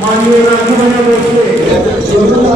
माननीय राजमान्य भोसले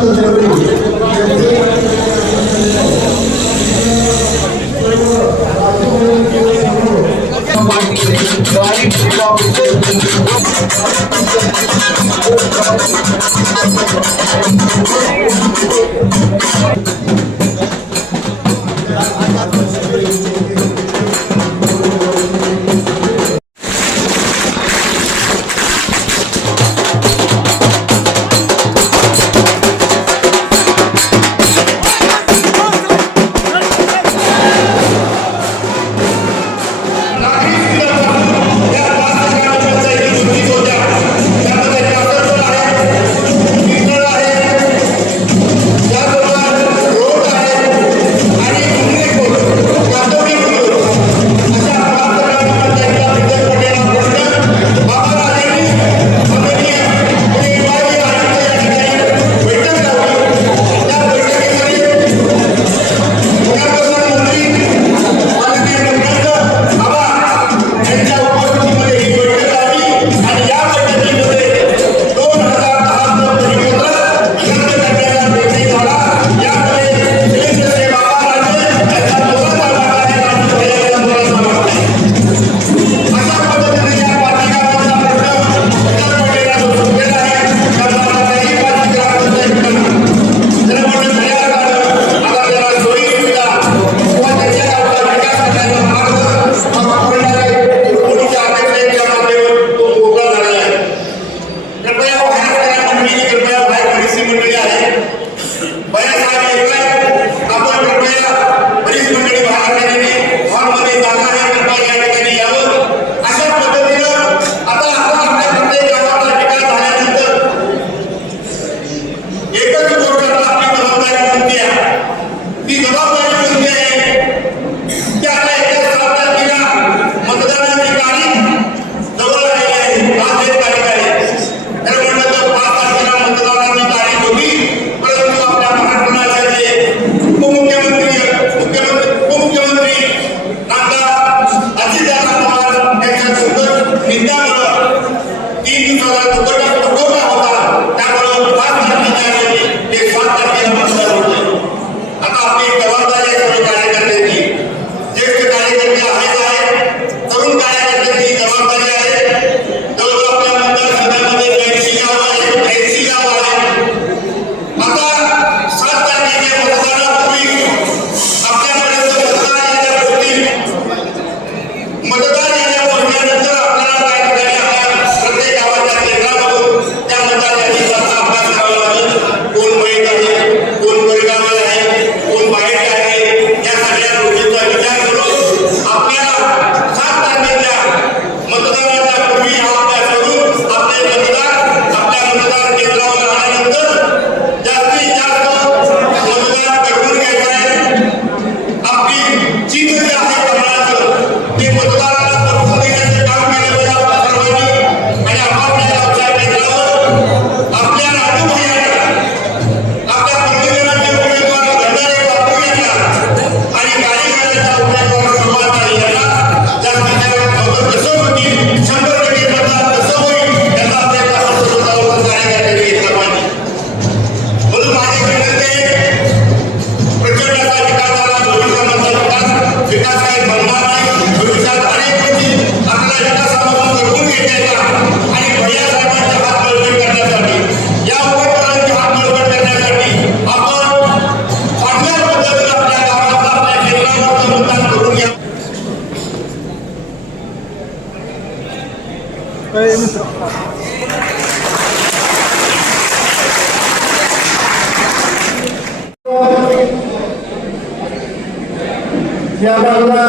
या बाजूला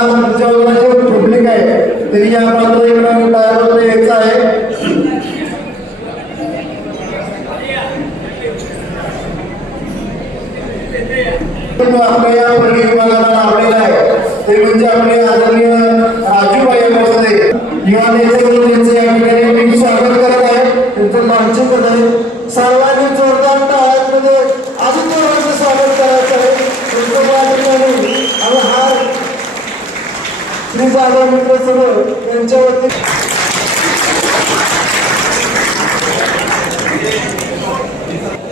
पब्लिक आहे तरी या बाजूला इकडे यायचं आहे. आपल्या या वर्ग विभागाला लावलेला आहे ते म्हणजे आपले आदरणीय राजूभाई भोसले युवा नेते म्हणून त्यांचे या ठिकाणी मी स्वागत करत आहे. त्यांचं लॉन्चिंग करत आहे. सर्वांनी जोरदार टाळ्यांमध्ये अजून जोराचं स्वागत करायचं आहे. आणि हा श्री जाधव मित्र सर्व यांच्या वतीने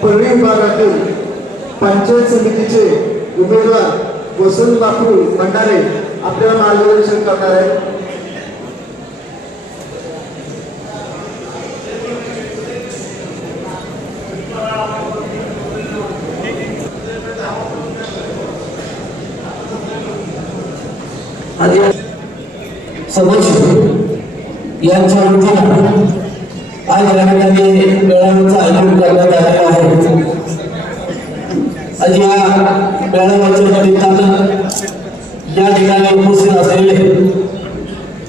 परळी विभागातील पंचायत समितीचे उमेदवार वसंत बापू भंडारे आपल्याला मार्गदर्शन करणार आहेत. सदस्य यांच्या वतीनं आज या ठिकाणी मेळाव्याचं आयोजन करण्यात आलेलं आहे. आज या मेळाव्याच्या निमित्तानं या ठिकाणी उपस्थित असलेले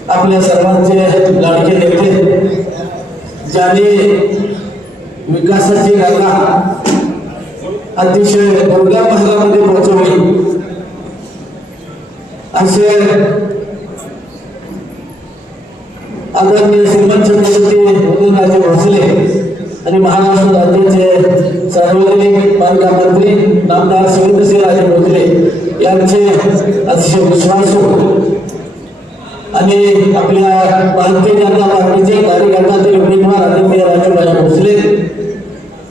आपल्या सर्वांचे लाडके नेते ज्यांनी विकासाची गंगा अतिशय दुर्गम भागामध्ये पोहोचवली असे आदरणीय श्रीमंत छत्रपती उदयनराजे भोसले आणि महाराष्ट्र राज्याचे सार्वजनिक बांधकाम मंत्री नामदार सुरेंद्रसिंहराजे भोसले यांचे अतिशय विश्वासू आणि आपल्या भारतीय जनता पार्टीचे कार्यकर्त्याचे उमेदवार आदरणीय राजूभाई भोसले,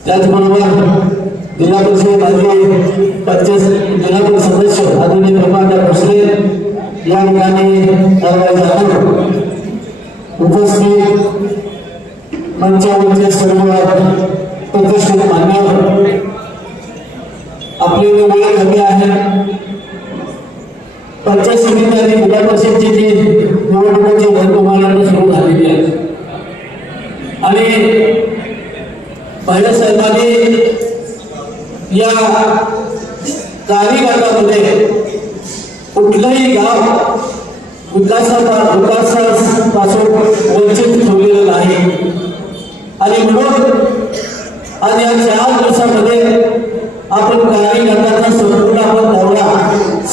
त्याचबरोबर जिल्हा परिषद माजी जिल्हा परिषद सदस्य आदरणीय प्रभाकर भोसले या ठिकाणी उपस्थित मंचावरचे सर्व प्रतिष्ठित मान्यवर, आपली वेळ कमी आहे. पंचायत समिती आणि जिल्हा परिषदची जी निवडणुकीची रणधुमाळी सुरू झालेली आहे आणि बाळासाहेबांनी या कार्यकाळामध्ये कुठलंही गाव विकासापासून वंचित ठेवलेलं नाही आणि म्हणून आज या 4 दिवसामध्ये आपण कार्यकर्त्यांचा संपूर्ण आपण दौरा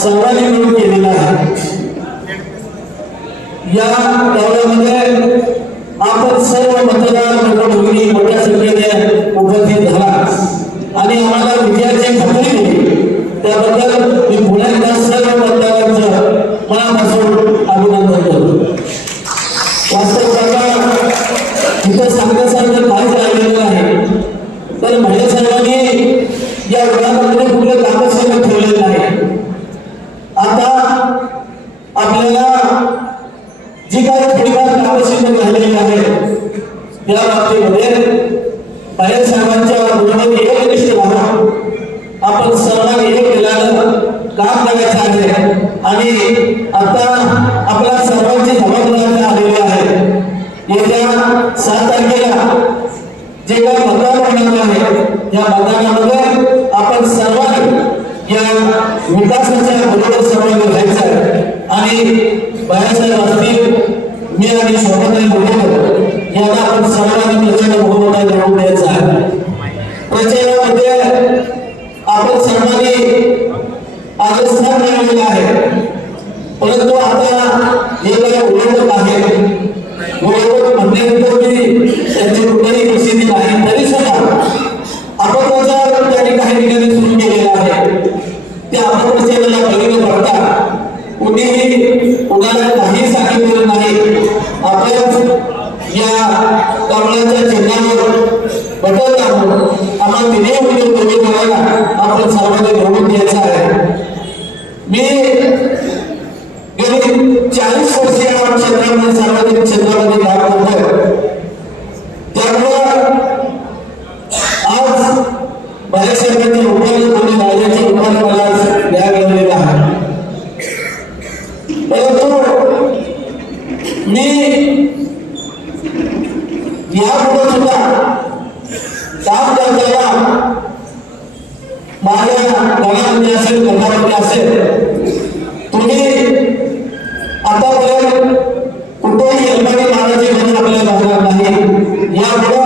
सर्वांनी मिळून केलेला आहे. या दौऱ्यामध्ये आपण सर्व मतदार मंडळी मोठ्या संख्येने उपस्थित झाला आणि आम्हाला विजयाची खात्री दिली. त्याबद्दल मी पुन्हा एकदा सर्व मतदारांचं मनापासून अभिनंदन करतो. वास्तव इथं सांगण्यासारखं काहीच राहिलेलं आहे. तर भैया साहेबांनी या विभागामध्ये कुठले कामच ठेवलेलं नाही. आता आपल्याला जी काही थोडीफार कामशिल्लक राहिलेली आहे त्या बाबतीमध्ये भैया साहेबांच्या बरोबर एकनिष्ठ राहून आपण सर्वांनी एक केल्यानं काम करायचं आहे आणि आता आपल्या सर्वांची जबाबदारी आलेली आहे. येत्या 7 तारखेला जे काही मतदान होणार आहे या मतदानामध्ये आपण सर्वांनी या विकासाच्या बरोबर सर्वांनी राहायचं आहे आणि बाळासाहेब असतील, मी आणि शोभाताई बोलतो यांना आपण सर्वांनी प्रचंड बहुमताने निवडून द्यायचं आहे. प्रचारामध्ये आपण सर्वांनी अग्रस्थान मिळवलेलं आहे. परंतु आता जे काही उल्लेख आहे म्हणल्यानंतर मी त्यांची कुठेही प्रसिद्धी नाही तरी सुद्धा आपण प्रचार त्या ठिकाणी सुरू केलेला आहे. त्या आपण प्रचाराला बघितलं पडता कुणीही कुणाला काही सांगितलेलं नाही. आपण या कमळाच्या चिन्हावर बटन दाबून आम्हाला तिने उमेदवाराला आपण सर्वांनी निवडून द्यायचं आहे. मी गेली 40 वर्ष या क्षेत्रामध्ये सार्वजनिक क्षेत्रामध्ये काम करतोय. त्यामुळं आज बाळासाहेबांच्या रूपाने कोणी राजाच्या रूपाने मला न्याय मिळालेला आहे. परंतु मी यापुढे सुद्धा काम करताना माझ्या गावामध्ये असेल गटामध्ये असेल तुम्ही आतापर्यंत कुठेही एलमाडी मारायची गरज आपल्याला लागणार नाही. यापुढे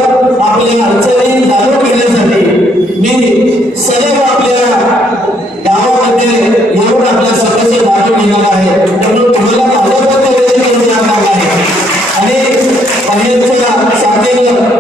आपल्या अडचणी जाणून घेण्यासाठी मी सदैव आपल्या गावामध्ये येऊन आपल्या सदस्य दाखवून घेणार आहे. म्हणून तुम्हाला माझ्याबद्दल आहे आणि साथीनं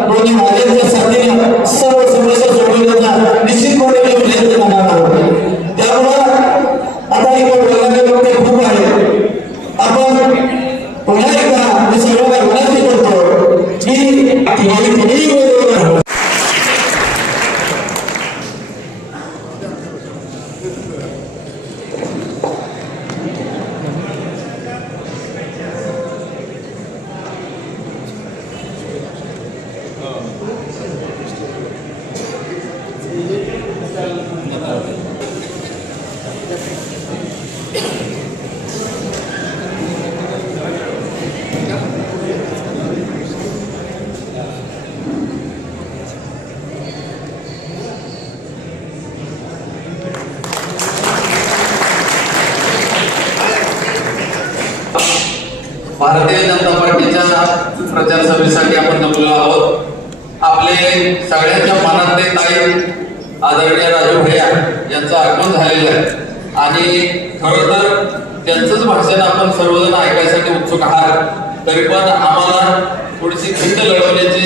प्रचार सभेसाठी आपण जमलेलो आहोत. आपले सगळ्यांच्या मनातले ताई आदरणीय राजू भैया यांचं आगमन झालेलं आहे आणि खरं तर त्यांचंच भाषण आपण सर्वजण ऐकायसाठी उत्सुक आहात. तरी पण आम्हाला थोडीशी खंत लढवण्याची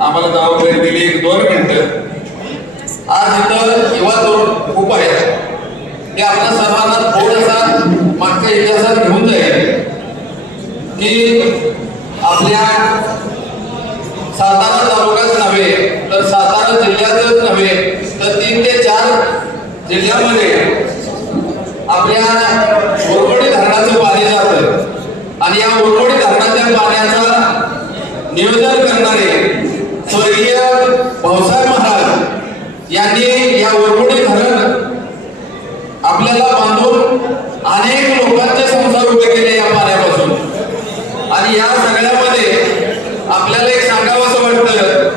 आम्हाला जबाबदारी दिली 1-2 मिनिटं. आज इथं युवा तरुण खूप आहेत. ते आपल्या सर्वांना थोडासा मागच्या इतिहासात घेऊन जाईल की आपल्या सातारा तालुक्यात नव्हे तर सातारा जिल्ह्यातच नव्हे तर 3 ते 4 जिल्ह्यामध्ये आपल्या उरमोडी धरणाचं पाणी जातं आणि या उरमोडी धरणाच्या पाण्याचं नियोजन करणारे स्वर्गीय भाऊसाहेब महाराज यांनी या उरमोडी धरण आपल्याला बांधून अनेक लोकांचे संसार उभे केले या पाण्यापासून. आणि या सगळ्यामध्ये आपल्याला एक सांगावं असं वाटतं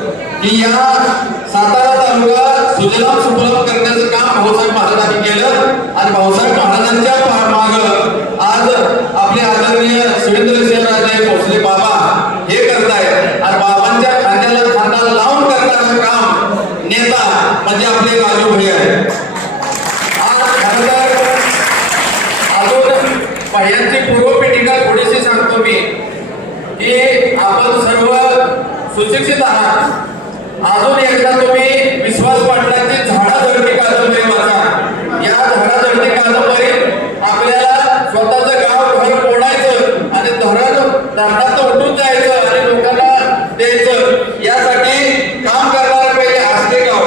की या सातारा तालुका सुजलाम सुफलाम करण्याचं काम भाऊसाहेब महाराजांनी केलं आणि भाऊसाहेब महाराजांच्या माग आज आपले आदरणीय सुरेंद्रसिंहराजे भोसले बाबा हे करतायत आणि बाबांच्या खांद्याला खांदा लावून करणारं काम नेता म्हणजे आपले राजू भैया आहे. अजून पहिल्यांची पूर्वपीठिका थोडीशी सांगतो मी की आपण सर्व सुशिक्षित आहात. अजून एकदा तुम्ही विश्वास पाटलांची झाडाझडती कादंबरी वाचा. या झाडाझडती कादंबरीत आपल्याला स्वतःचं गाव घर फोडायचं आणि धरणात उठून जायचं आणि लोकांना द्यायचं यासाठी काम करणारं पहिले आसलेगाव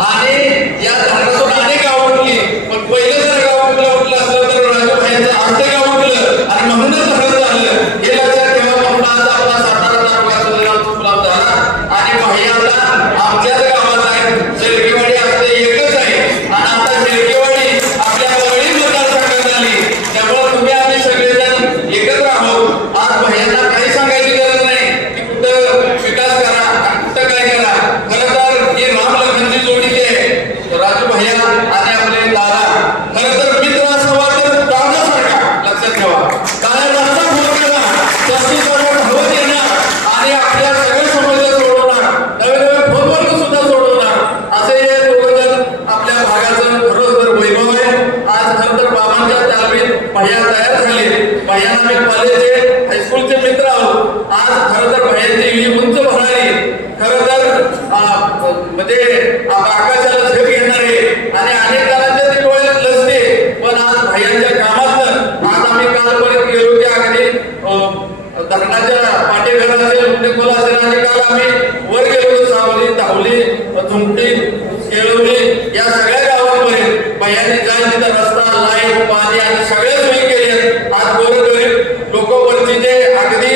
आणि या धरणातून अनेक गाव उठली. पण पहिले जर गाव उठलं असलं तर राजू भाईंचं आमचे गाव उठलं आणि म्हणूनच धरण झालं हे लक्षात ठेवा. म्हणून आज आपला सातारा तालुका सुजलाम झाला आणि भाई आता आमच्याच गावात आहे. शेळकेवाडी आपले एकच आहे आणि आता शेळकेवाडी आपल्या वरळी मतदारसंघात झाली. त्यामुळे तुम्ही आम्ही सगळेजण एकत्र आहोत. आज भाईंना काही सांगायची गरज नाही की कुठं विकास करा कुठं काय करा. खरं तर ही रामलखनची जोडी आहे राजू भैया आणि आपले दादा. खरं तर मित्र असावा तर दादासारखा लक्षात ठेवा. काय रस्ता खोदला जास्तीत धावत येणार आणि आपल्या सगळ्या समस्या सोडवणार नवे नवे फोनवर्ग सुद्धा सोडवणार असे हे दोघंजण आपल्या भागाचं खरोखर वैभव आहे. आज खरं तर बाबांच्या तालमीत भैया तयार झाले. भैयांना मी कॉलेजचे हायस्कूलचे मित्र आहोत. आज खरं तर भैयांची ही उंच भरारी खरं तर म्हणजे आकाशाला झेप घेणारे आणि अनेक जणांच्या ते डोळ्यात लसते. पण आज भैयांच्या कामातनं आज आम्ही कालपर्यंत गेलो की अगदी धरणाच्या पाठीघर असेल उंडेखोल असेल आणि काल आम्ही वर गेलो सावली धावली झुमटी केळवली या सगळ्या गावांपर्यंत भैयांनी जाय तिथं रस्ता लाईट पाणी आणि सगळ्या सोयी केल्या. आज गोरगरीब लोक वरची जे अगदी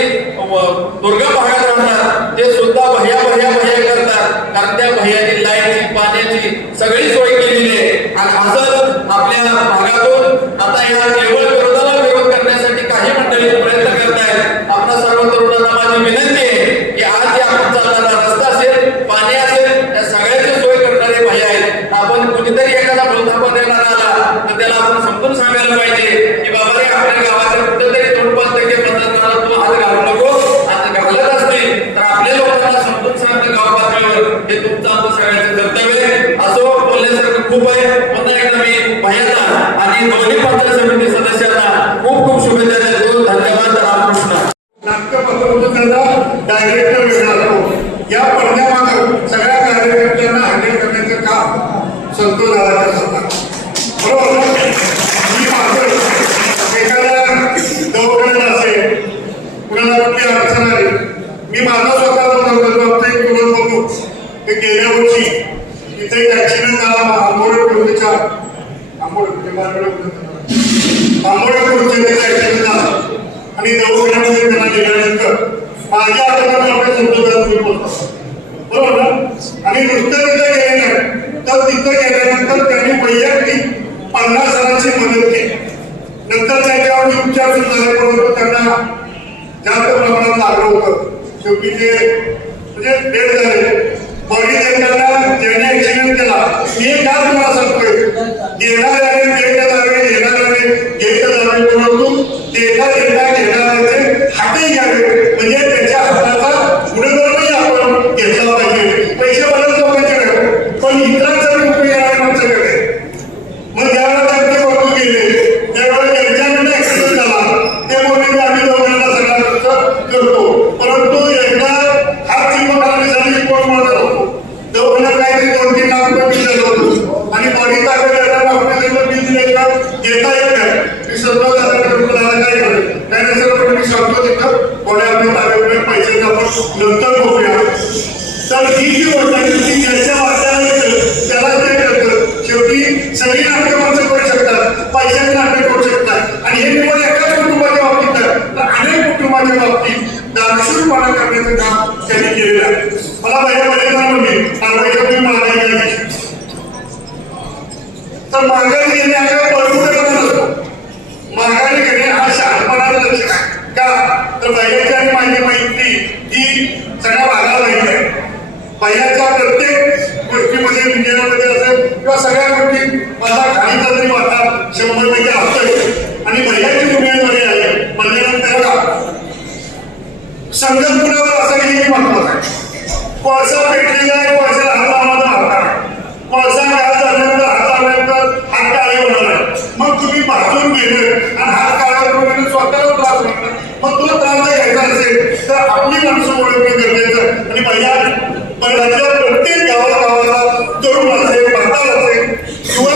दुर्गम भागात राहतात ते सुद्धा भैया करतात कारण त्या भैयाची लाईटची पाण्याची सगळी सोय केलेली आहे. आणि असंच आपल्या भागातून आता या केवळ विरोधाला विरोध करण्यासाठी काही मंडळी प्रयत्न करतायत. आपल्या सर्व तरुणांना माझी विनंती आहे की आज जे आपण चालणारा रस्ता असेल पाणी असेल या सगळ्याची सोय करणारे भैया आहेत. आपण कुणीतरी एखादा भूलथापा देणारा आला तर त्याला आपण समजून सांगायला पाहिजे की बाबा रे आपल्या गावाच्या कुठेतरी 2-5% मतदानाला तू हात घालू नको. हात घालत असतील तर आपल्या लोकांना समजून सांगणं गाव पातळीवर हे तुमचं आमचं सगळ्यांचं कर्तव्य आहे. असो बोलण्यासारखं खूप आहे. पुन्हा एकदा मी भैयांना आणि दोन्ही पंचायत समिती सदस्यांना खूप खूप शुभेच्छा देतो. धन्यवाद. रामकृष्ण. डायरेक्टर वेगळा या पडद्यामागं सगळ्या कार्यकर्त्यांना हँडल करण्याचं काम संतोष दादाच्या हातात. बरोबर मी मात्र एखाद्या दवाखान्यात असेल कुणाला कुठली अडचण आली मी माझा स्वतःचा एक तुला बघू ते गेल्या वर्षी इथे एक ऍक्सिडेंट झाला आंबोडे ऍक्सिडेंट झाला आणि दवाखान्यामध्ये त्यांना गेल्यानंतर माझ्या हाताला आपल्या संतोषात बोलतो बरोबर ना. आणि नुसतं तिथं गेले नाही तर तिथं गेल्यानंतर त्यांनी वैयक्तिक 50 जणांची मदत केली. नंतर त्याच्यावर उपचार सुरू झाले परंतु त्यांना जास्त प्रमाणात लागलं होतं. शेवटी ते म्हणजे डेथ झाले. बॉडी देताना ज्याने ऍक्सिडेंट केला मी का तुम्हाला सांगतोय येणाऱ्याने गेट जावे येणाऱ्याने गेट जावे परंतु देता घेणाऱ्याचे हातही घ्यावे, म्हणजे त्याच्या हाताचा गुणधर्मही आपण घेतला पाहिजे. पैसे बऱ्याच लोकांच्याकडे, पण इतरांचा उपयोग येणाऱ्या माणसाकडे. मग ज्यावेळेला त्यांचे बघू गेले त्यावेळेला त्यांच्याकडे ऍक्सिडेंट झाला, ते बोलले आम्ही दोघांना सगळा खर्च करतो, परंतु एकदा हात चिंबा झाली कोण म्हणत होतो दोघांना काहीतरी 2-3 लाख रुपये बिल दिलं होतं आणि बॉडी ताब्यात हॉस्पिटलला बिल दिले का घेता येत नाही. मी 17,000 रुपये काय करेल काय नसेल पण मी सांगतो तिथं कोणी आपल्या ताब्याकडे पैसे आपण नंतर बघूया. तर ही जी गोष्ट आहे ती ज्याच्या वाट्याला येतं त्याला ते करतं. शेवटी सगळी नाटकं माणसं करू शकतात, पैशाचे नाटक करू शकतात आणि हे केवळ एकाच कुटुंबाच्या बाबतीत आहे, तर अनेक कुटुंबाच्या बाबतीत दानशूरपणा करण्याचं काम त्यांनी केलेलं आहे. मला माझ्या बरेचदा म्हणले तुम्ही महागाई घ्यायची, तर महागाई घेणे हा काय परवडणारा नसतो. महागाई घेणे हा शहाणपणाचं लक्षण आहे. का तर बाह्याची आणि माझी मैत्री ही सगळ्या भागाला माहिती आहे. बाह्याच्या प्रत्येक गोष्टीमध्ये विज्ञानामध्ये असेल किंवा सगळ्या गोष्टी माझा खालीचा तरी वाटा 100% असतोय आणि बाह्याची उमेदवारी आहे म्हणल्यानंतर का संगणकावर असं काही महत्वाचं आहे. कोळसा पेटलेला आहे, कोळशाला हात लावण्याचा हक्क आहे. कोळसा गॅस झाल्यानंतर हात लावल्यानंतर हात काळे होणार आहे. मग तुम्ही भाजून गेले आणि हात काळा करून स्वतःला त्रास होणार. मग तुला त्रास घ्यायचा असेल तर आपली माणसं ओळखणं गरजेचं आणि पहिल्या प्रत्येक गावागावाला तरुण असेल, म्हातार असेल किंवा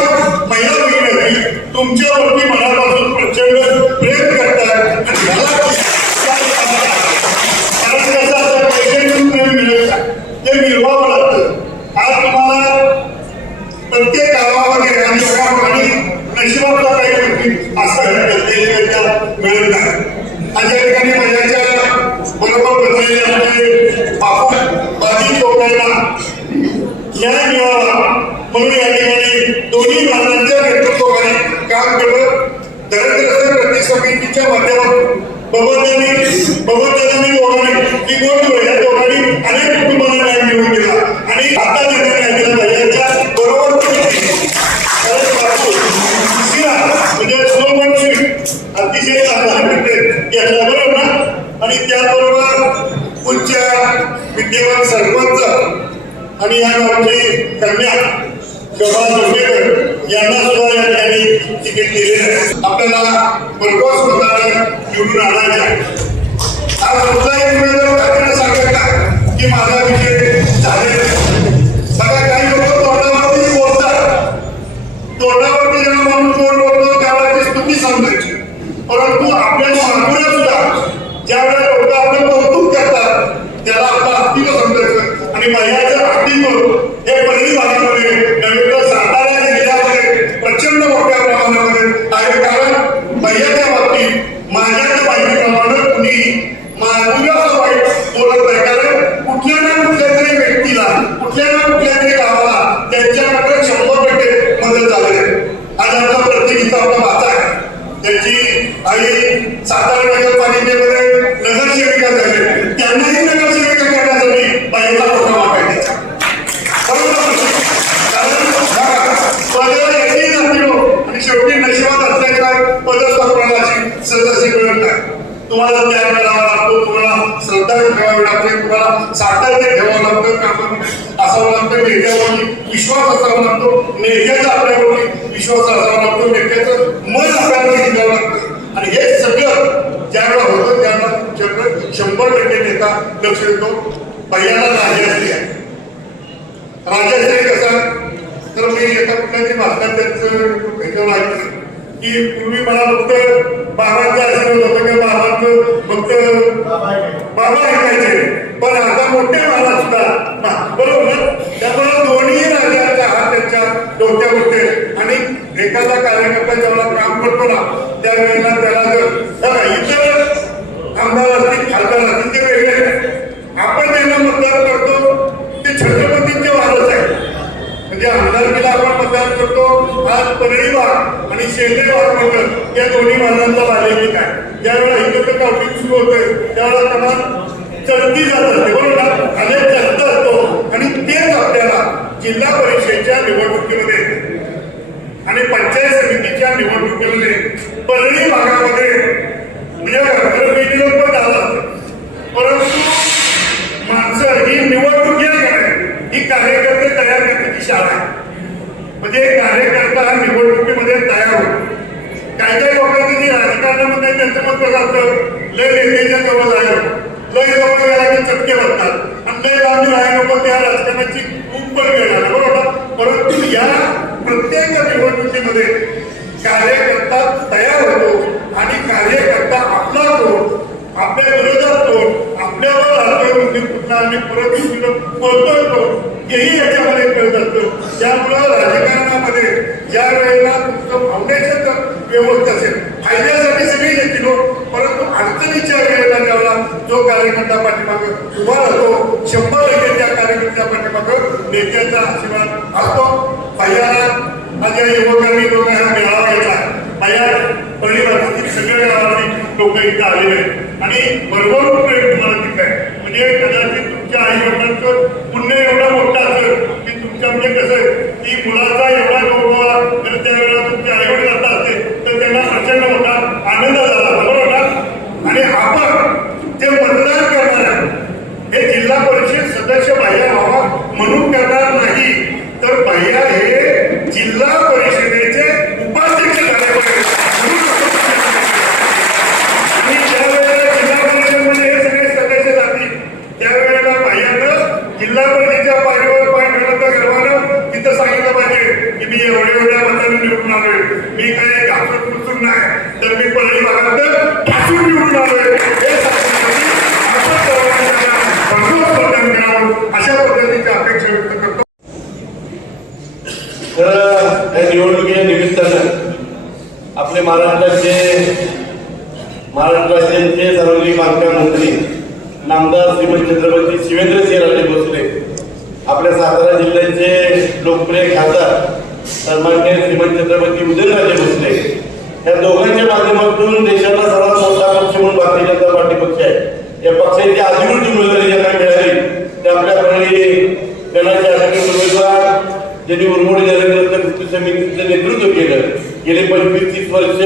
महिला भगिनी तुमच्यावरती मनापासून प्रचंड प्रेम करतात आणि ह्याला ते मिळवावं लागतं. आज तुम्हाला प्रत्येक गावामध्ये आणि नशिबातल्या काही गोष्टी असं मिळत नाही. आज या ठिकाणी महिन्याच्या बरोबर बसलेले आमचे बापू बाजी लोकांना न्याय मिळावा म्हणून या ठिकाणी दोन्ही महाराजांच्या नेतृत्वाखाली काम करत धरणग्रस्त प्रति समितीच्या माध्यमातून बबनदादांनी दोघांनी ही गोष्ट या दोघांनी अनेक कुटुंबांना न्याय मिळवून दिला आणि आता त्यांना न्याय दिला पाहिजे. बरोबर म्हणजे स्लोगन अतिशय चांगला घेतला बरोबर ना. आणि त्याचबरोबर उच्च विद्यमान सरपंच आणि या गावची कन्या शोभा जोगेकर यांना सुद्धा या ठिकाणी तिकीट दिलेलं आहे. आपल्याला भरघोस मताने निवडून आणायचे आहे. आज कुठलाही उमेदवार खात्रीनं सांगत का की माझा विषय झालेला बघा. काही लोक तोंडावरती बोलतात, तोंडावरती जेव्हा माणूस गोड बोलतो त्यावेळेला स्तुती सांगायची, परंतु आपल्या मागुऱ्या सुद्धा ज्यावेळेला लोक आपलं कौतुक करतात त्याला आपलं अस्तित्व समजायचं. आणि महिन्याचं अस्तित्व हे परळी भागामध्ये नव्हे सातारा जिल्ह्यामध्ये प्रचंड मोठ्या प्रमाणामध्ये आहे. कारण महिन्याच्या बाबतीत माझ्याच्या माहितीप्रमाणे कुणी मागुऱ्याचं वाईट बोलत नाही. कारण कुठल्या ना कुठल्या तरी व्यक्तीला कुठल्या ना कुठल्या तरी गावाला त्यांच्याकडे 100% मदत झाली आहे. आज आमचा प्रतिनिधी आपला भाचा आहे, त्यांची आई सातारा नगरपालिकेमध्ये नगरसेविका झाले, त्यांनाही नगरसेविका करण्यासाठी बाहेरचा मोठा वाटा आहे त्याचा. पदाला येते जातील आणि शेवटी नशिबात असल्याशिवाय पदस्थापना अशी सहजाशी मिळत नाही. तुम्हाला त्याग करावा लागतो, तुम्हाला श्रद्धा ठेवावी लागते, तुम्हाला सातत्य ठेवावं लागतं, कामामध्ये असावं लागतं, नेत्यावरती विश्वास असावा लागतो, नेत्याचा आपल्यावरती विश्वास असावा लागतो, नेत्याचं मन आपल्याला शिकावं लागतं. आणि हे सगळं ज्यावेळेला होतं त्यावेळेला तुमच्याकडे 100% नेता लक्ष देतो. पहिल्यांदा राजाश्री आहे. राजाश्री कसा तर मी एका कुठल्या तरी भाषणात त्यांचं भेटायला ऐकलं की पूर्वी मला फक्त बाबांचा आशीर्वाद होता किंवा बाबांचं फक्त बाबा ऐकायचे, पण आता मोठे महाराज सुद्धा बरोबर ना. त्यामुळे दोन्ही राजांचा हात त्यांच्या डोक्यावर होते. आणि एखादा कार्यकर्ता जेव्हा काम करतो ना त्यावेळेला त्याला जर इतर आमदार असतील खासदार असतील ते वेगळे, आपण त्यांना मतदान करतो ते छत्रपतींचे वारस आहे. म्हणजे आमदारकीला आपण मतदान करतो. आज परळी भाग आणि शेंदे भाग म्हणतात या दोन्ही भागांचा बालेकिक आहे. ज्यावेळेला इकडचं काउंटिंग सुरू होतंय त्यावेळेला प्रमाण चढती जात असते बरोबर ना, अनेक जास्त असतो. आणि तेच आपल्याला जिल्हा परिषदेच्या निवडणुकीमध्ये आणि पंचायत समितीच्या निवडणुकीमध्ये परळी भागामध्ये लोक कसं असतं लय नेत्याच्या जवळ जायला लय जवळ गेला की चटके बसतात आणि लय लांबी राहायला नको त्या राजकारणाची खूप पण घेणार बरोबर. परंतु या प्रत्येक निवडणुकीमध्ये कार्यकर्ता तयार होतो आणि कार्यकर्ता आपला कोण आपल्या विरोधात कोण आपल्यावर राहतोय कुठला आणि परत बोलतोय कोण हेही याच्यामध्ये कळत असतं. त्यामुळं राजकारणामध्ये ज्या वेळेला तुमचं फाउंडेशन व्यवस्थित असेल फायद्यासाठी सगळे येतील परंतु अडचणीच्या वेळेला ज्यावेळेला जो कार्यकर्ता पाठीमागं उभा राहतो 100% त्या कार्यकर्त्या पाठीमागं नेत्याचा आशीर्वाद असतो. भैयाला माझ्या युवकांनी लोकांना मेळावा घेतला. भैया परिवारातील सगळ्या गावातील लोक इथं आलेले आहेत आणि बरोबर प्रेम तुम्हाला दिसत म्हणजे कदाचित तुमच्या आई वडिलांचं पुण्य एवढं मोठं असेल की तुमच्या म्हणजे कसं आहे की मुलाचा एवढा गौरव तर त्यावेळेला तुमचे आई वडील आता असते तर त्यांना प्रचंड मोठा आनंद झाला बरोबर ना. आणि आपण ते मतदान करणार हे जिल्हा परिषद सदस्य भैया व्हावा म्हणून करणार नाही तर भैया हे जिल्हा परिषदेचे उपाध्यक्ष झाले पाहिजे. आणि ज्यावेळेला जिल्हा परिषदेमध्ये हे सगळे सदस्य जातील त्यावेळेला भैयानं जिल्हा परिषदेच्या पाठीवर पाय ठेवण्याचं गर्वानं तिथं सांगितलं पाहिजे की मी एवढ्या मताने निवडून आलोय. मी काही घासून पुसून नाही तर मी परळी भागात घासून निवडून आलोय हे सांगण्यासाठी आपण सर्वांना भरपूर मतदान मिळावं अशा पद्धतीची अपेक्षा व्यक्त करतो. खरं या निवडणुकीच्या निमित्तानं आपले महाराष्ट्र राज्याचे सार्वजनिक बांधकाम मंत्री नामदार श्रीमंत छत्रपती शिवेंद्रसिंहराजे भोसले आपल्या सातारा जिल्ह्याचे लोकप्रिय खासदार सन्माननीय श्रीमंत छत्रपती उदयनराजे भोसले या दोघांच्या माध्यमातून देशाला सर्वात मोठा पक्ष म्हणून भारतीय जनता पार्टी पक्ष आहे. या पक्षाची अधिकृत उमेदवारी ज्यांना मिळाली ते आपल्या प्रणाली गणाचे अधिकृत उमेदवार ज्यांनी उर्मोडी नरेंद्र कृती समितीचं नेतृत्व केलं गेले 25-30 वर्ष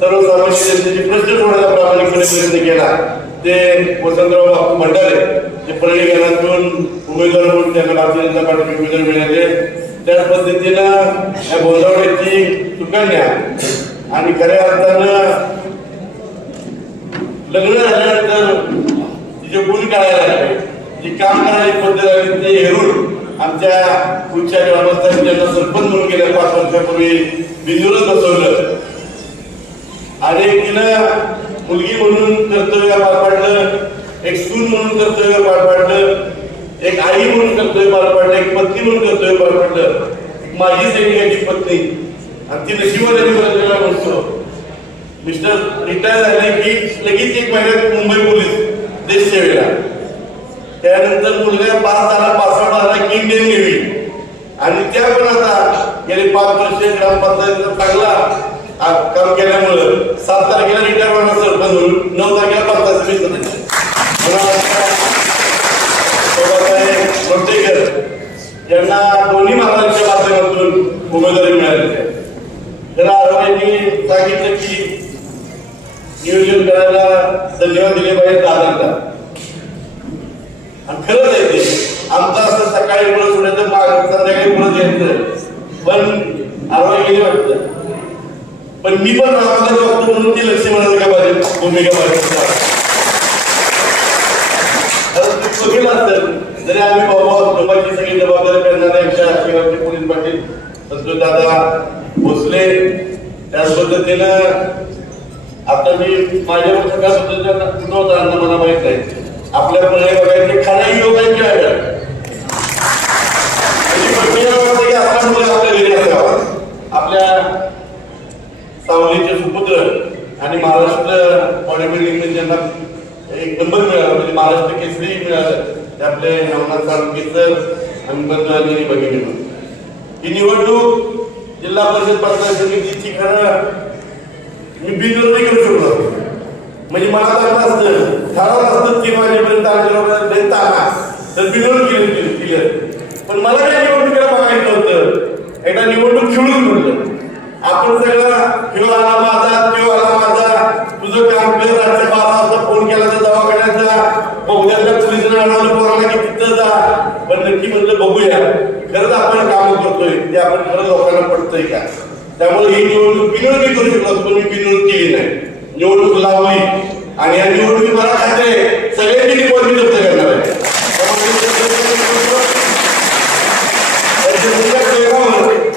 सर्वसामान्य जनतेचे प्रश्न सोडण्याचा प्रामाणिकपणे प्रयत्न केला ते वसंतराव बापू भंडारे जे परळी गणातून उमेदवार म्हणून त्यांना भारतीय जनता पार्टी उमेदवार मिळाले. त्याच पद्धतीनं या गोंधळवाडीची सुकन्या आणि खऱ्या अर्थानं लग्न झाल्यानंतर तिचे गुण काढायला लागले जी काम करण्याची पद्धत आहे ते हेरून आमच्या पुढच्या ग्रामस्थांनी ज्यांना सरपंच म्हणून गेल्या 5 वर्षापूर्वी बिंदूरच बसवलं आणि तिनं मुलगी म्हणून कर्तव्य पार पाडलं, एक सून म्हणून कर्तव्य पार पाडलं, एक आई म्हणून कर्तव्य पार पाडलं, एक पत्नी म्हणून कर्तव्य पार पाडलं, माझी सैनिकाची पत्नी आणि ती नशिबाला म्हणतो मिस्टर रिटायर झाले की लगेच 1 महिन्यात मुंबई पोलीस देश सेवेला. त्यानंतर मुलगा पास झाला 65 झाला की इंडियन नेव्ही आणि त्या पण आता गेले 5 वर्ष ग्रामपंचायतीचा चांगला काम केल्यामुळं 7 तारखेला रिटायर होणार सरपंच म्हणून 9 तारखेला पंचायत समिती सदस्य यांना दोन्ही महाराष्ट्राच्या माध्यमातून उमेदवारी मिळालेली आहे. त्यांना आरोग्यांनी सांगितलं की नियोजन करायला धन्यवाद दिले पाहिजे दादांना आणि खरंच आहे ते आमचं असं सकाळी मुलं सोडायचं संध्याकाळी मुलं द्यायचं पण आरोग्य वाटतं पण मी पण रामाला बघतो म्हणून ती लक्ष म्हणायचं का पाहिजे भूमिका पाहिजे बघेल असतं जरी आम्ही बाबा कुटुंबाची सगळी जबाबदारी करणाऱ्या शिवाजी पोलीस पाटील संतोष दादा भोसले त्याच पद्धतीनं आता मी माझ्या सगळ्या कुठं होता मला माहित नाही आपल्या पुणे बघायचे खाणाही योगांची आहे आपल्या घरी असावा. आपल्या सावलीचे सुपुत्र आणि महाराष्ट्र बॉडी बिल्डिंग ज्यांना एक नंबर मिळाला म्हणजे महाराष्ट्र केसरी मिळालं ते आपले नवनाथ साळुंकेसर आणि बंधू बघितली. ही निवडणूक जिल्हा परिषद पंचायत समितीची खरं मी बिनविरोधी करू शकतो म्हणजे मला लागलं असतं ठरवलं असतं 3 वाजेपर्यंत आला तर बिनविरोध केलं पण मला त्या निवडणुकीला बघायचं होतं. एकदा निवडणूक खेळून म्हटलं आपण सगळं किंवा आला माझा तुझं काम कर रात्री 12 वाजता फोन केला तर दवाखान्याचा उद्याच्या पोलिसांना अडवलं पोराला की तिथं जा पण नक्की म्हटलं बघूया खरंच आपण काम करतोय ते आपण खरं लोकांना पडतंय का. त्यामुळे ही निवडणूक बिनविरोधी करू शकतो पण मी बिनविरोध केली नाही. निवडणूक लावली आणि या निवडणुकीत मला खात्री आहे सगळ्यांची निवडणूक जप्त करणार आहे.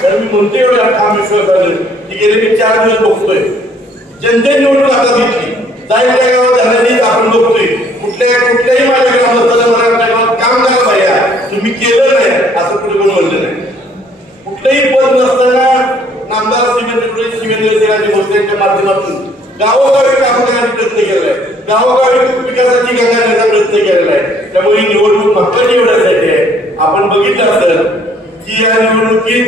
तर मी म्हणतो एवढा ठाम विश्वास आलं की गेले मी 4 दिवस बघतोय जनते निवडणूक हातात घेतली. जाईल त्या गावात झालेली आपण बघतोय कुठल्याही माझ्या ग्रामस्थाला मला आपल्या गावात काम करा पाहिजे तुम्ही केलं नाही असं कुठे कोण म्हणलं नाही. कुठलंही पद नसताना नामदार शिवेंद्रसिंहराजे भोसलेंच्या माध्यमातून गावोगावी काम करण्याचा प्रयत्न केलेला आहे. गावोगावी विकासाची गंगा आणण्याचा प्रयत्न केलेला आहे. त्यामुळे ही निवडणूक महत्वाची एवढ्यासाठी आहे. आपण बघितलं असेल की या निवडणुकीत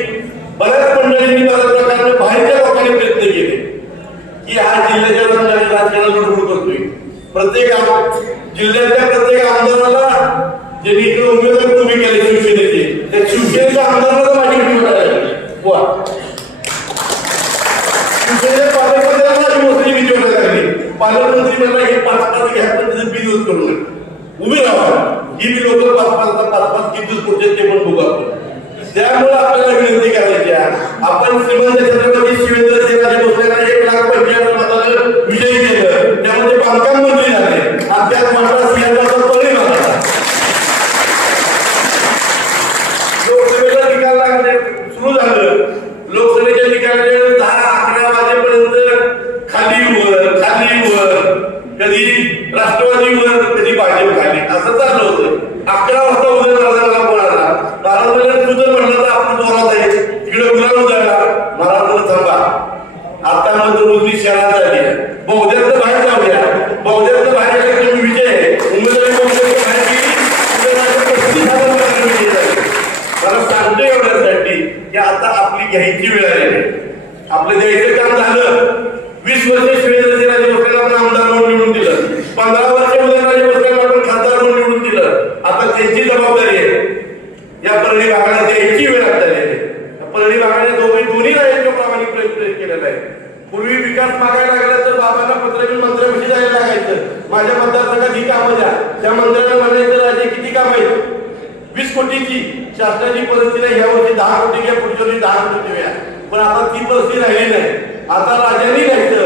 बऱ्याच मंडळींनी बऱ्याच प्रकारे बाहेरच्या लोकांनी प्रयत्न केले की हा जिल्ह्याच्या राजकारणाला लढवून करतोय. जिल्ह्यातल्या प्रत्येक आमदाराला ज्यांनी इकडे उमेदवार उभे केले शिवसेनेचे त्या शिवसेनेच्या आमदाराला माझी भीती वाटायला लागली. शिवसेनेच्या पालकमंत्र्यांना मोठी भीती वाटायला लागली. पालकमंत्री म्हणला हे 5-5 घ्या पण बिनच करू नका उभे राहा. ही मी लोक 5-5 किती दिवस पुढचे ते पण बघू आपण. त्यामुळे आपल्याला विनंती करायची आहे आपण श्रीमंत छत्रपती शिवेंद्रसिंहराजे भोसलेंना 1,45,000 मतांनी विजयी केलं. त्यामध्ये बांधकाम मंत्री झाले आणि त्यात मात्र सिंहाचा परिणाम झाला. लोकसभेचा निकाल लागणे सुरू झालं. लोकसभेच्या निकालाच्या 10-11 वाजेपर्यंत खालीवर कधी राष्ट्रवादीवर कधी भाजप खाली असं चाललं होतं. 11 वाजता उदयनराजेंना फोन आला. महाराजांना तुझं म्हणलं तर आपण जोरात आहे तिकडे गुलाब जायला महाराजांना थांबा आता मतमोजणी शहरात झाली आहे. बहुद्याचं बाहेर जाऊया. बहुद्याचं बाहेर गेलं तुम्ही विजय उमेदवारी बाहेर गेली 35,000 मला सांगतो एवढ्यासाठी की आता आपली घ्यायची वेळ आली. आपलं द्यायचं काम झालं. 20 वर्ष शिवेंद्रसिंहराजे भोसलेंना आपण आमदार म्हणून निवडून दिलं. 15 वर्ष उदयनराजे भोसलेंना आपण खासदार म्हणून निवडून दिलं. आता त्यांची जबाबदारी आहे या परळी भागाला द्यायची वेळ झालेली आहे. परळी भागाने दोन्ही राज्यांच्या प्रामाणिक प्रयत्न केलेला आहे. पूर्वी विकास मागायला लागला तर बाबांना पत्र घेऊन मंत्र्यापाशी जायला लागायचं. माझ्या मतदारसंघात ही कामं द्या. त्या मंत्र्यांना म्हणायचं राजे किती काम आहेत 20 कोटीची शासनाची परिस्थिती ह्या वर्षी 10 कोटी घ्या पुढच्या वर्षी 10 कोटी द्या. पण आता ती परिस्थिती राहिली नाही. आता राजांनी घ्यायचं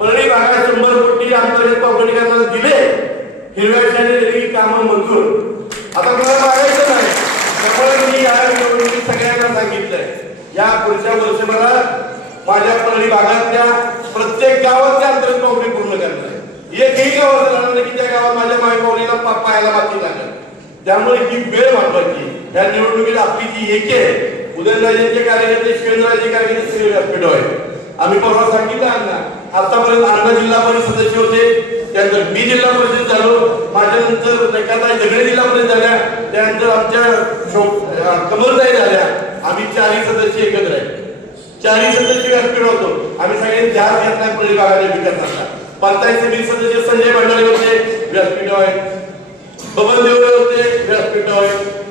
परळी भागात 100 कोटी आंतरराष्ट्रीय कॉम्पिटिशनला दिले. हिरव्या शाही कामं मंजूर. आता मला मागायचं नाही. त्यामुळे मी या निवडणुकीत सगळ्यांना सांगितलंय या पुढच्या वर्षभरात माझ्या परळी भागातल्या प्रत्येक गावातल्या अंतर्गत पावली पूर्ण करणार आहे. एकही गावात राहणार नाही की त्या गावात माझ्या मायपावलीला पाहायला बाकी लागेल. त्यामुळे ही वेळ महत्वाची. या निवडणुकीत आपली जी एक आहे उदयनराजेंचे कार्यकर्ते शिवेंद्रराजे कार्यकर्ते सगळे व्यासपीठ आहे. आम्ही परवा सांगितलं अण्णा आतापर्यंत अण्णा जिल्हा परिषद सदस्य होते. त्यानंतर मी जिल्हा परिषद झालो. माझ्यानंतर रेखाताई झगडे जिल्हा परिषद झाल्या. त्यानंतर आमच्या कमलताई झाल्या. आम्ही 4 सदस्य एकत्र आहे. 4 सदस्य व्यासपीठ होतो. आम्ही सगळे ध्यान घेत नाही परळी भागाच्या विकासाचा. पंचायत समिती सदस्य संजय भंडारे होते व्यासपीठ आहे. बबन देवरे होते व्यासपीठ आहे.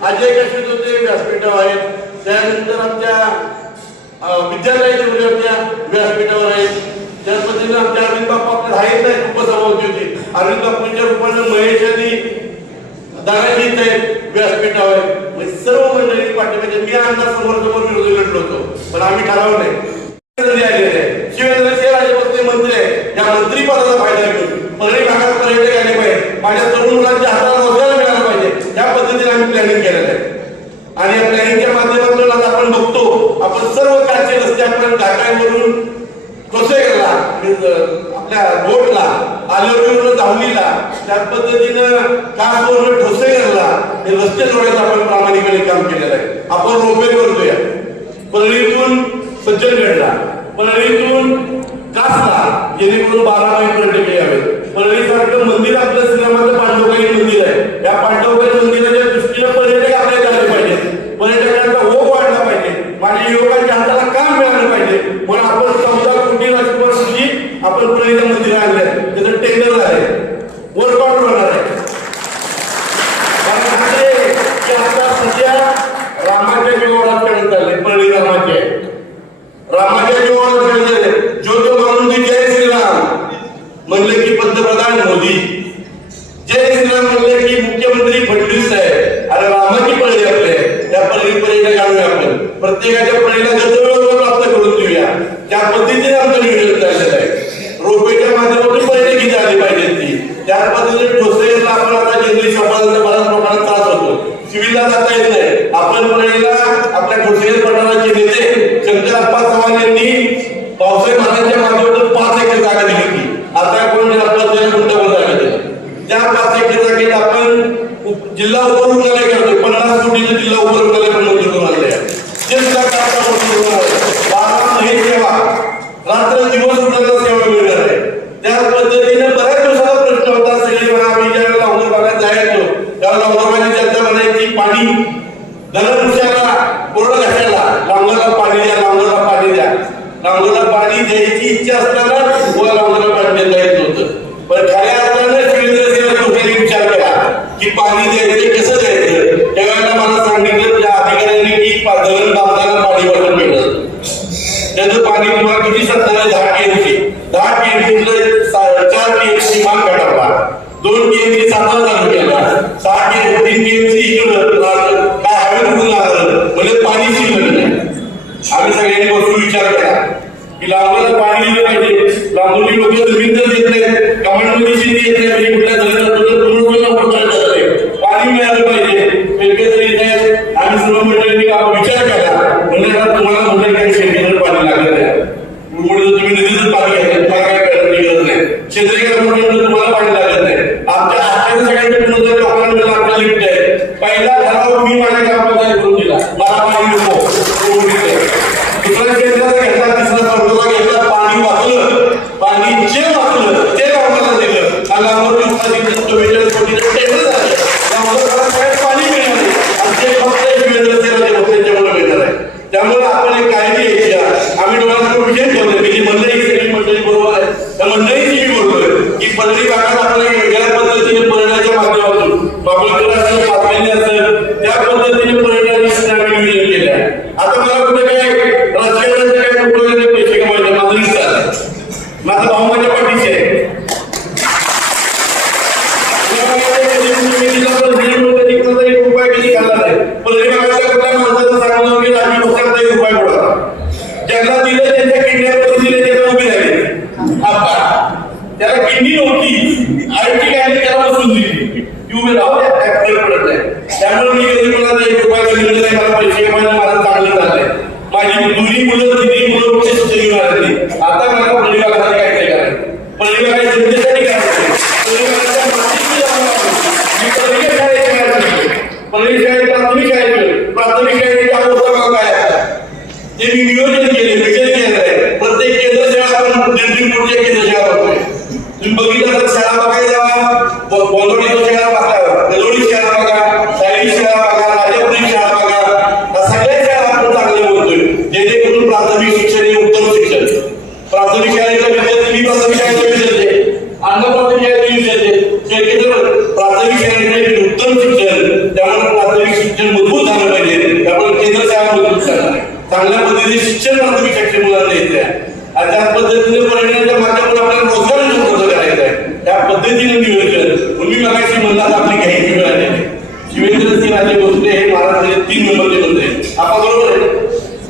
अजय कशित होते व्यासपीठ आहेत. त्यानंतर आमच्या विद्यालय देवरे होत्या व्यासपीठावर आहेत. त्याच पद्धतीने आमच्या अरविंद बाप्पा आपल्या आहेत नाही उपसभापती होते. अरविंद बाप्पांच्या रूपाने महेश आणि दादाजी आहेत व्यासपीठावर. सर्व मंडळी पाठिंबा मी आमदार समोर विरोधी लढलो होतो पण आम्ही ठरवलं नाही. शिवेंद्रसिंहराजे भोसले मंत्री आहे. या मंत्री पदाचा फायदा घेऊन परळी भागात पर्यटक आले पाहिजे. माझ्या तरुण मुलांच्या हाताला रोजगार मिळाला पाहिजे. या पद्धतीने आम्ही प्लॅनिंग केलेलं आहे. आणि या प्लॅनिंगच्या माध्यमातून आज आपण बघतो आपण सर्व कारचे रस्ते आपण घाटांवरून ठोसेघरला आपल्या रोडला आलेवरून धावलीला त्याच पद्धतीनं कासवरून ठोसेघरला हे रस्ते जोडायचं आपण प्रामाणिकपणे काम केलेलं आहे. आपण रोपवे करतोय परळीतून सज्जनगडला परळीतून कासला जेणेकरून 12 मैल पर्यटक यावेत. परळीसारखं मंदिर आपलं श्रीरामाचं पांडवकाली मंदिर आहे. या पांडवकाली मंदिराच्या दृष्टीने पर्यटक आपल्याला आले पाहिजे. पर्यटकांचा ओघ वाढला पाहिजे. माझ्या युवकांच्या हाताला काम मिळालं पाहिजे. म्हणून आपण 14 कोटी राजकुमार आपण परळीच्या मंदिर आणले. त्याचं टेंडर झाले वर्कआउट होणार आहे. आता सध्या रामाच्या जीवावर राजकारण चालले. परळी रामाच्या जीवावर राजकारण जो तो म्हणून जय श्रीराम म्हणले की पंतप्रधान मोदी, जय श्रीराम म्हणले की मुख्यमंत्री फडणवीस साहेब. अरे रामाची परळी आपले त्या परळी पर्यटक आणूया आपण प्रत्येकाच्या परळीला गतवेळ प्राप्त करून देऊया. त्या पद्धतीने आमचं नियोजन चाललेलं आहे. रोपवेच्या माध्यमातून पर्यटन किती आले पाहिजेत ती त्याच पद्धतीने ठोसलेला आपण आता जंगली सापाचा बऱ्याच लोकांना त्रास होतो सिव्हिलला जाता येत नाही आपण पुण्याला आपल्या ठोसलेल्या पठाराचे नेते शंकरप्पा चव्हाण यांनी पावसाळी मानाच्या माध्यमातून 5 एकर जागा दिली होती आता कोण आपल्याला गुंतागुंत झाली त्या 5 एकर जागेत आपण जिल्हा उपरुग्णालय करतोय 50 कोटीचं जिल्हा उपरुग्णालय पण मंजूर करून आणलंय ते सुद्धा काम सेवा रात्र दिवस रुग्णांना सेवा मिळणार आहे त्याच पद्धतीने बऱ्याच दिवसाचा प्रश्न होता सगळे आम्ही ज्यावेळेला लावून बघायला जायचो त्यावेळेला लावून जनता म्हणायची पाणी धनपुरुषाला कोरडं घासायला लांगोला पाणी द्या लांगोला पाणी द्या लांगोला पाणी द्यायची इच्छा असताना लांगोला पाणी देता येत नव्हतं पण खऱ्या अर्थानं शिवेंद्र सेवा विचार केला की पाणी द्यायचं कसं द्यायचं त्यावेळेला मला सांगितलं त्या अधिकाऱ्यांनी की धरण बांधताना पाणी वाटून मिळतं त्याचं पाणी तुम्हाला किती 10 TMC 10 TMC 4 TMC माग काढावा 2 TMC 7 तालुक्याला 6 TMC 3 TMC इकडं काय हवेत उडून लागलं म्हणजे पाणी शिल्लक नाही आम्ही सगळ्यांनी बसून विचार केला की लांबूला पाणी दिलं पाहिजे लांबूची लोक जमीन तर देत नाहीत कमांडमध्ये शेती येत नाही म्हणजे कुठल्या पाणी मिळालं पाहिजे आम्ही सर्व मंडळींनी विचार केला म्हणजे तुम्हाला मंडळी काही शेतीवर पाणी लागलं नाही तुम्ही नदीचं पाणी घ्यायचं तुम्हाला काय करण्याची गरज नाही शेतकरी मंडळींना तुम्हाला पाणी लागत नाही आमच्या आजच्या सगळ्यांच्या पुढे लोकांना आपल्याला लिफ्ट आहे पहिला ठराव मी माझ्या ग्रामपंचायत करून दिला मला पाणी नको दुसऱ्या क्षेत्राचा घेतला तिसरा सर्वला घेतला पाणी वाचलं पाणी जे वाचलं ते गावाला दिलं आणि लांबवर 44 कोटीचं टेंडर झालं पाणी मिळालं आणि ते फक्त वेगवेगळ्या सेवा त्यांच्यामुळे मिळणार आहे त्यामुळे आपण एक काळजी घ्यायची आम्ही डोळ्यासमोर विषय ठेवले की जी मंडळी सगळी मंडळी बरोबर आहे त्या मंडळीची मी बोलतोय की परळी भागात आपल्याला वेगळ्या पद्धतीने पर्यटनाच्या माध्यमातून बाबुलकर असेल पाचवेली असेल त्या पद्धतीने पर्यटनाची आम्ही नियोजन केले आहे आता मला कुठे काय राजकारणाचे काय कुठे पैसे कमायचे माझं इच्छा आहे माझा भाऊ माझ्या पाठीशी आहे ज्यांना दिलं त्यांच्या किडनीवर दिले त्यांना उभी राहिली त्याला किडनी नव्हती आयटी काय त्याला बसून दिली ती उभी राहू द्या पडत नाही त्यामुळे मी कधी कोणाला 1 रुपया दिले नाही मला पैसे कमायला माझं चांगलं चाललंय माझी दोन्ही मुलं 3 मुलं उच्च शिक्षण मिळाली आता मला परिवारासाठी काय करायचं परिवाराच्या जनतेसाठी काय प्राथमिक शाळेच्या अवस्था काय आता ते मी नियोजन केले विचार केलेला आहे प्रत्येक केंद्र शाळा आपण जनतेपुढच्या केंद्र शाळा बघतोय तुम्ही बघितलं तर शाळा बघायला जावा बोंदवडीची शाळा बघा गलोडी शाळा बघा शाळी शाळा बघा राजापुरी शाळा बघा सगळ्या शाळा आपण चांगले बोलतोय जेणेकरून प्राथमिक शिक्षण हे उत्तम शिक्षण प्राथमिक शाळेचा विद्यार्थी मी प्राथमिक शाळेचा विद्यार्थी अन्न प्राथमिक शाळेचे विद्यार्थी प्राथमिक शाळेचे उत्तम शिक्षण त्यामुळे प्राथमिक शिक्षण मजबूत झालं पाहिजे त्यामुळे केंद्र शाळा मजबूत करणार आहे चांगल्या पद्धतीने शिक्षण प्राथमिक शिक्षण मुलांना द्यायचं आहे आणि त्याच पद्धतीने पर्यटनाच्या माध्यमातून आपल्याला रोजगार उपलब्ध करायचा आहे त्या पद्धतीने नियोजन तुम्ही बघायची म्हणतात आपली घ्यायची वेळ आलेली शिवेंद्रसिंह राजे भोसले हे महाराष्ट्राचे 3 नंबरचे मंत्री आपण बरोबर आहे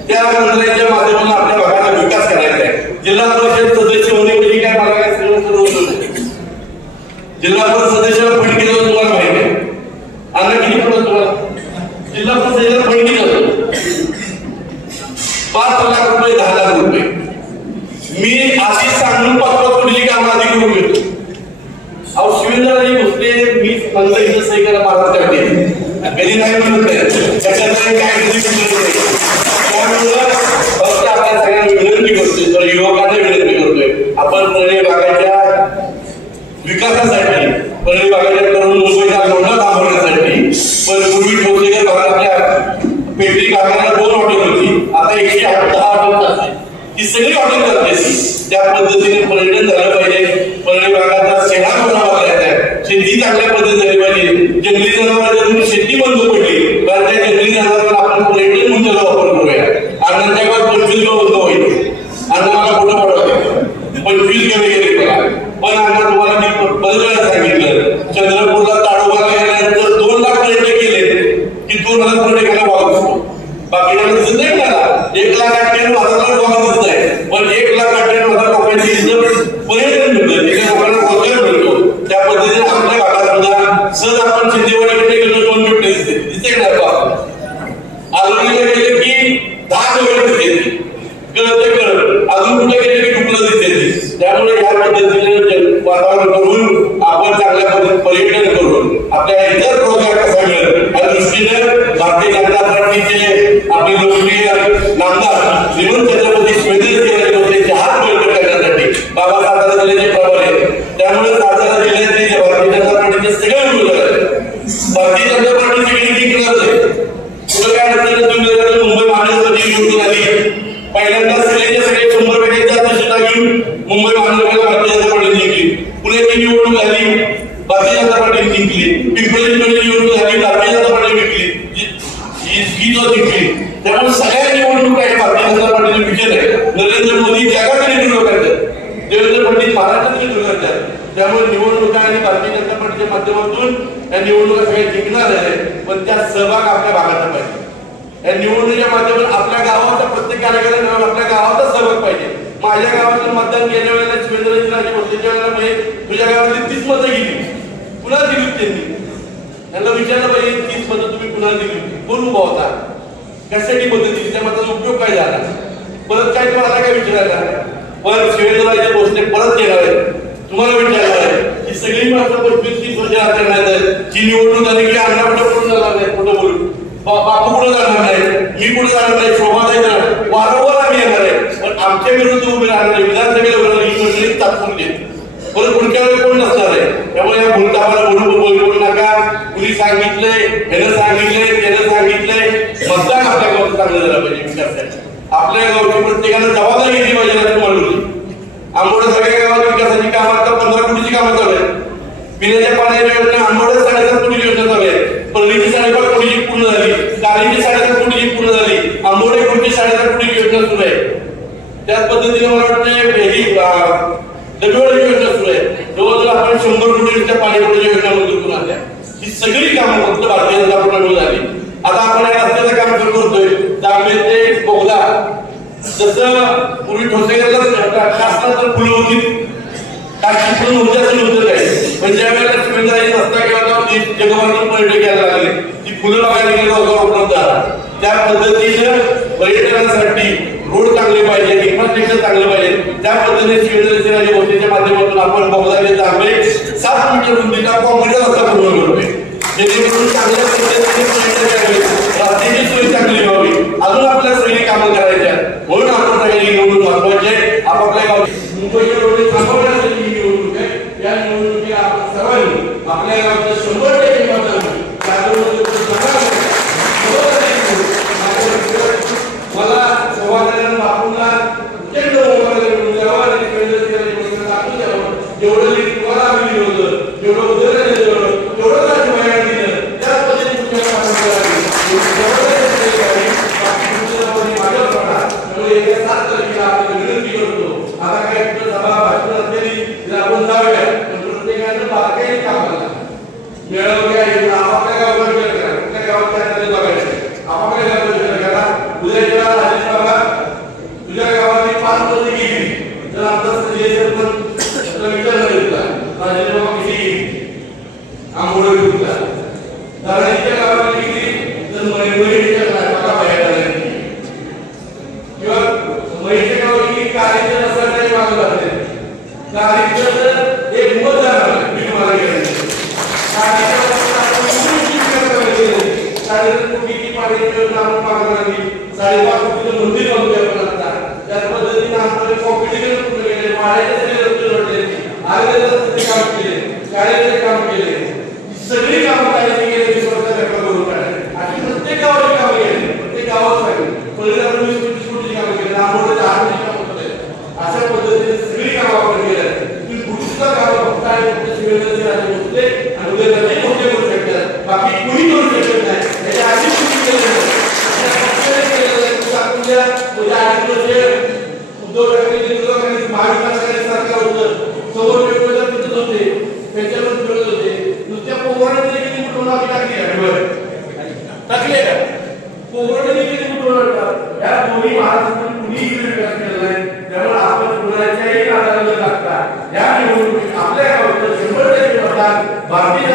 त्या मंत्र्यांच्या माध्यमातून आपल्या भागाचा विकास करायचा आहे जिल्हा परिषद सदस्य होणे म्हणजे काय मला काय जिल्हा परिषद सदस्याला फंड केलं तुम्हाला माहिती आहे अन्न किती पडत तुम्हाला जिल्हा परिषदेला फंड किती असतो 5 लाख रुपये 10 लाख रुपये मी अशी सांगून 5-5 कोटीची कामं आधी करून घेतो अहो शिवेंद्रराजे भोसले मी म्हणलं इथं सही करा महाराष्ट्रात कधी नाही म्हणत नाही त्याच्यात काय त्यामुळं फक्त आपल्या सगळ्यांना विनंती करतोय तर युवकांना विनंती करतोय आपण पर्याय भागाच्या विकासासाठी पर्याय भागाच्या तरुण मुंबईचा लोंढा थांबवण्यासाठी पण पूर्वी ठोसेकर भागातल्या पेटरी कारखान्याला 2 हॉटेल होती आता 110 हॉटेल असते ती सगळी हॉटेल करते त्या पद्धतीने पर्यटन झालं पाहिजे पर्याय भागाचा सेवा बनवायला आहे शेती चांगल्या पद्धतीने झाली पाहिजे जंगली जनावरांची शेती बंद पडली कारण त्या जंगली जनावरांना आपण पर्यटन म्हणून त्याचा वापर करूया आणि त्याच्यावर 25 गाव बंद होईल आणि मला कुठं पडवते 25 गाव वगैरे करा पण आम्हाला तुम्हाला मी बदलायला सांगितलं चंद्रपूरला ताडोबाला गेल्यानंतर 2 लाख पर्यटक गेले की 2,000 पर्यटकांना वाव दिसतो बाकीला दिसत नाही मला 1,98,000 वाव दिसत आहे पण 1,98,000 लोकांची पर्यटन आपल्या इतर रोजगार कसा मिळेल या दृष्टीने भारतीय जनता पार्टीचे आपले लोकप्रिय नामदार श्रीमंत छत्रपती शिवाजी यांचे हात बळकट करण्यासाठी बाबासाहेब जिल्ह्याचे प्रभारी त्यामुळे सातारा जिल्ह्यातील भारतीय जनता पार्टीचे सगळे उमेदवार भारतीय जनता पार्टीची विनंती करत आहे पुढे काय अडचण मुंबई महानगरपालिका निवडून आली पहिल्यांदा सगळ्याच्या सगळे 100 पैकी जास्त घेऊन मुंबई महानगरपालिका भारतीय जनता पार्टीने जिंकली पुण्याची निवडणूक झाली भारतीय जनता पार्टीने जिंकली पिंपरी चिंचवडची निवडणूक झाली भारतीय जनता पार्टीने जिंकली त्यामुळे सगळ्या निवडणुका आहेत भारतीय जनता पार्टीचे विजय आहे नरेंद्र मोदी जगाचे नेतृत्व करतात देवेंद्र फडणवीस महाराष्ट्राचे नेतृत्व करतात त्यामुळे निवडणुका आणि भारतीय जनता पार्टीच्या माध्यमातून या निवडणुका सगळ्या जिंकणार आहे पण त्या सहभाग आपल्या भागाचा पाहिजे या निवडणुकीच्या माध्यमातून आपल्या गावाचा प्रत्येक कार्यकर्त्याला आपल्या गावाचा सहभाग पाहिजे माझ्या गावातून मतदान केल्या वेळेला शिवेंद्रजीराजे भोसलेच्या वेळेला म्हणजे तुझ्या गावातली 30 मतं गेली पुन्हा दिली त्यांनी त्यांना विचारलं पाहिजे 30 मतं तुम्ही पुन्हा दिली कोण उभा होता कशासाठी मतं दिली त्या मताचा उपयोग काय झाला परत काय तुम्हाला काय विचारायला पण शिवेंद्रराजे भोसले परत येणार आहे तुम्हाला विचारलं आहे की सगळी माणसं 25-30 वर्ष करण्यात आहे जी निवडणूक झाली की अण्णा कुठं पुढे जाणार नाही कुठं बोलून बापू कुठं जाणार नाही मी कुठं जाणार नाही शोभाताई जाणार वारंवार आम्ही येणार आहे पण आमच्या विरुद्ध उभे राहणार नाही विधानसभेला उभे राहणार ही मंडळी तात्पुरती परत पुढच्या वेळेस कोण नसणार आहे त्यामुळे या भूलतापाला बोलू नका कुणी सांगितलंय ह्यानं सांगितलंय त्यानं सांगितलंय मतदान आपल्या गावात चांगलं झालं पाहिजे विकासासाठी आपल्या गावची प्रत्येकानं जबाबदारी घेतली पाहिजे असं म्हणून आंबोडे सगळ्या गावात विकासाची कामं आता 15 कोटीची कामं चालू आहेत पिण्याच्या पाण्याच्या योजना आंबोडे 7.5 कोटीची योजना चालू आहे परळीची 5.5 कोटीची पूर्ण झाली कारंजी 7.5 कोटीची पूर्ण झाली आंबोडे कोटी 7.5 कोटीची योजना सुरू आहे त्याच पद्धतीने मला वाटतं दगडवाडी योजना सुरू आहे जवळजवळ आपण 100 कोटीच्या पाणीपुरवठ्याची योजना मंजूर करून आणल्या ही सगळी कामं फक्त भारतीय जनता पार्टीकडून झाली आता आपण या रस्त्याचं काम सुरू करतोय दांबे ते बोगदा जसं पूर्वी ठोसेकरला शासनाचं फुलं होती टाकी फुलं नव्हती असं नव्हतं काय पण ज्या वेळेला शिवेंद्रराजे रस्ता केला होता जगभरातून पर्यटक यायला लागले ती फुलं बघायला गेले रोजगार उपलब्ध झाला त्या पद्धतीनं पर्यटनासाठी रोड चांगले पाहिजे इन्फ्रास्ट्रक्चर चांगलं पाहिजे त्या पद्धतीने शिवेंद्रराजे भोसलेच्या माध्यमातून आपण बोगदा दांबे 7 मीटर रुंदीचा कॉन्क्रीट रस्ता पूर्ण करतोय जेणेकरून चांगल्या पद्धतीने रस्त्याची सोय चांगली व्हावी अजून आपल्या सगळी कामं करायच्या म्हणून आपण सगळ्यांनी निवडणूक महत्वाचे आपापल्या गावात मुंबईच्या रोडे थांबवण्यासाठी ही निवडणूक आहे या निवडणुकीला आपण सर्वांनी आपल्या गावचं 100% मतदान मला सभागृहांना बापूंना प्रचंड जेवढं तुम्हाला आम्ही दिलं होतं जेवढं उदयला दिलं तेवढं राजूभाईला दिलं त्याच पद्धतीने माझ्या प्रमाणात त्यामुळे येत्या 7 तारखेला आपण विनंती करतो आता काय कुठं सभा भाषण असलेली तिला आपण जाऊया पण प्रत्येकानं बारकाईने काम करणार मिळवलं काय आपापल्या गावावर विचार करा कुठल्या गावात काय बघायचं आपापल्या गावावर विचार करा उद्याच्या राजेश बाबा तुझ्या गावातली 5 वर्ष गेली तर आता सरपंच विचार घेतला राजेश बाबा किती आंबोडे घेतला दादाजीच्या गावातली किती तर महिन्याच्या बघा बाहेर आले किंवा महिन्याच्या गावातली कार्यक्रम असं नाही मागू लागते कार्यक्रम एक मतदार मी तुम्हाला गेले कोटीची पाण्याची योजना आपण मागणार 5.5 कोटीचं मंदिर बांधूया आपण आता त्याच पद्धतीने आपण कॉम्पिटिशन पूर्ण केले पाण्याचे सगळे रस्ते जोडले आरोग्याचे काम केले शाळेचे काम केले सगळी कामं करायची गेले 20 वर्षाचा रेकॉर्ड करून काढले आणि प्रत्येक गावाची कामं केली प्रत्येक गावासाठी पहिले आपण 20 कोटीची कामं केली आंबोडे 10 कोटीची कामं केली अशा पद्धतीने सगळी कामं आपण केली तुम्ही पुढचं काम फक्त आहे फक्त शिवेंद्रराजे भोसले आणि उदयनराजे भोसले करू शकतात बाकी कुणी करू शकत नाही याच्या आधी कुणी केलं नाही उद्धव ठाकरे महाविकास सरकार होतं समोर वेगवेगळ्या तिथंच होते त्यांच्यावर फिरत होते नुसत्या पोराने किती कुटुंब टाकले का पोराने किती कुटुंब या दोन्ही महाराष्ट्रात कुणीही विकास केला नाही त्यामुळे आपण कुणाच्याही आधाराला लागता या निवडणुकीत आपल्या गावाचं 100% मतदान भारतीय